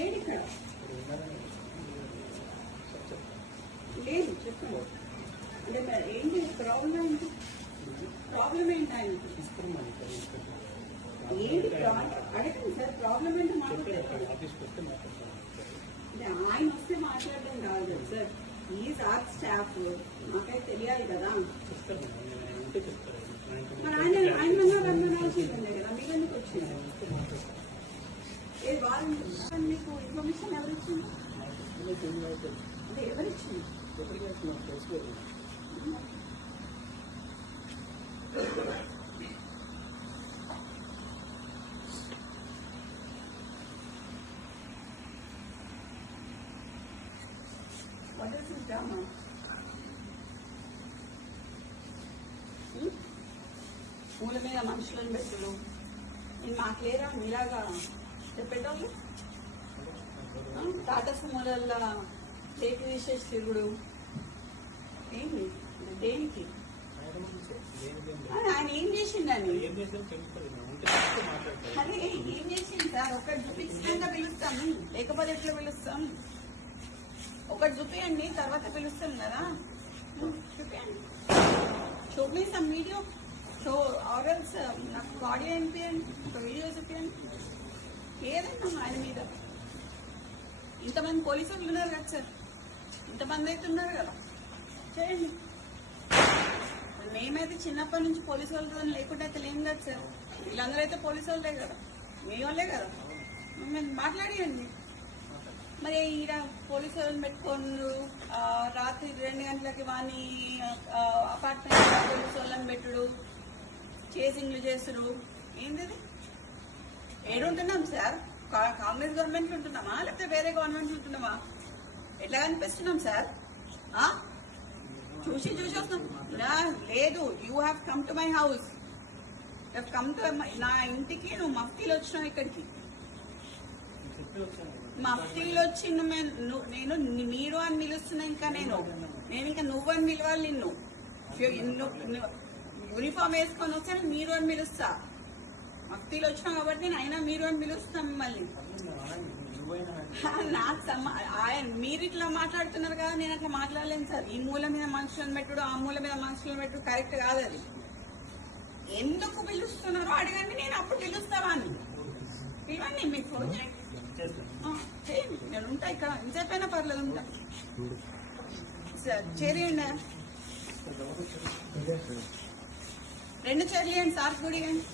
లేడు ఇక్కడ. లేదు చెప్పండి. అంటే ఏంటి ప్రాబ్లం ఏంటి? ప్రాబ్లం ఏంటి ఆయనకి? ఏంటి అడగండి సార్, ప్రాబ్లం ఏంటో మాట్లాడతారు. అంటే ఆయన వస్తే మాట్లాడడం కాదు కదా సార్, ఈజ్ ఆర్ స్టాఫ్, నాకైతే తెలియాలి కదా. మరి ఆయన రమ్మనాల్సిందే కదా, మీరు ఎందుకు వచ్చింది? వాళ్ళు మీకు ఇన్ఫర్మేషన్ ఎవరిచ్చింది? అంటే ఎవరిచ్చింది? What is this drama? పూల మీద మనుషులను పెట్టుడు, నేను మాకు లేరా మీలాగా చెప్పేటోళ్ళు? టాటా సుమోలల్లో చేతి తీసేసి తిరుగుడు ఏంటి? దేనికి? ఆయన ఏం చేసిండని? అదే ఏం చేసింది సార్? ఒకటి చూపించినాక పిలుస్తాను, లేకపోతే ఎట్లా పిలుస్తాం? ఒకటి చూపించండి, తర్వాత పిలుస్తాం కదా. చూపించండి, చూపిస్తాం వీడియో. సో ఆర్ఎల్స్ నాకు ఆడియో వినిపించండి, ఒక వీడియో చూపించండి, ఏదైనా ఆయన మీద. ఇంతమంది పోలీసులు ఉన్నారు కదా సార్, ఇంతమంది అయితే ఉన్నారు కదా, చేయండి. మేమైతే చిన్నప్పటి నుంచి పోలీసు వాళ్ళతో లేకుండా అయితే లేం కదా సార్. వీళ్ళందరూ అయితే పోలీసు వాళ్ళే కదా, మీ వాళ్ళే కదా, మేము మాట్లాడియండి. మరి ఈడ పోలీసు వాళ్ళని పెట్టుకోండు, రాత్రి 2 గంటలకి వాని అపార్ట్మెంట్ పోలీసు వాళ్ళని పెట్టుడు, చేసింగ్లు చేసుడు, ఏంది? ఏడుంటున్నాం సార్? కాంగ్రెస్ గవర్నమెంట్ ఉంటున్నామా లేకపోతే వేరే గవర్నమెంట్ ఉంటున్నామా? ఎట్లా కనిపిస్తున్నాం సార్? చూసి వస్తున్నాం. లేదు, you have come to my house, come to నా ఇంటికి. నువ్వు మఫ్తీలు వచ్చినావు ఇక్కడికి, మఫ్తీలు వచ్చి నేను మీరు అని పిలుస్తున్నా. ఇంకా నేను ఇంకా నువ్వు అని పిలవాలి. నిన్ను యూనిఫామ్ వేసుకొని వస్తే మీరు అని పిలుస్తా. మఫ్తీలు వచ్చినావు కాబట్టి నేను అయినా మీరు అని పిలుస్తాం మిమ్మల్ని. నాకు మీరు ఇట్లా మాట్లాడుతున్నారు కదా, నేను అట్లా మాట్లాడలేను సార్. ఈ మూల మీద మనుషులను పెట్టుడు, ఆ మూల మీద మనుషులను పెట్టుడు కరెక్ట్ కాదు. అది ఎందుకు పిలుస్తున్నారో అడగండి, నేను అప్పుడు పిలుస్తావా అని. పిలవండి, మీకు ఫోన్ చేయండి, నేను ఉంటా ఇక్కడ. ఇంతసేపైనా పర్లేదు, ఉంటా సార్. చేయండి, 2 చైర్లు ఇవ్వండి సార్, కూడా ఇవ్వండి.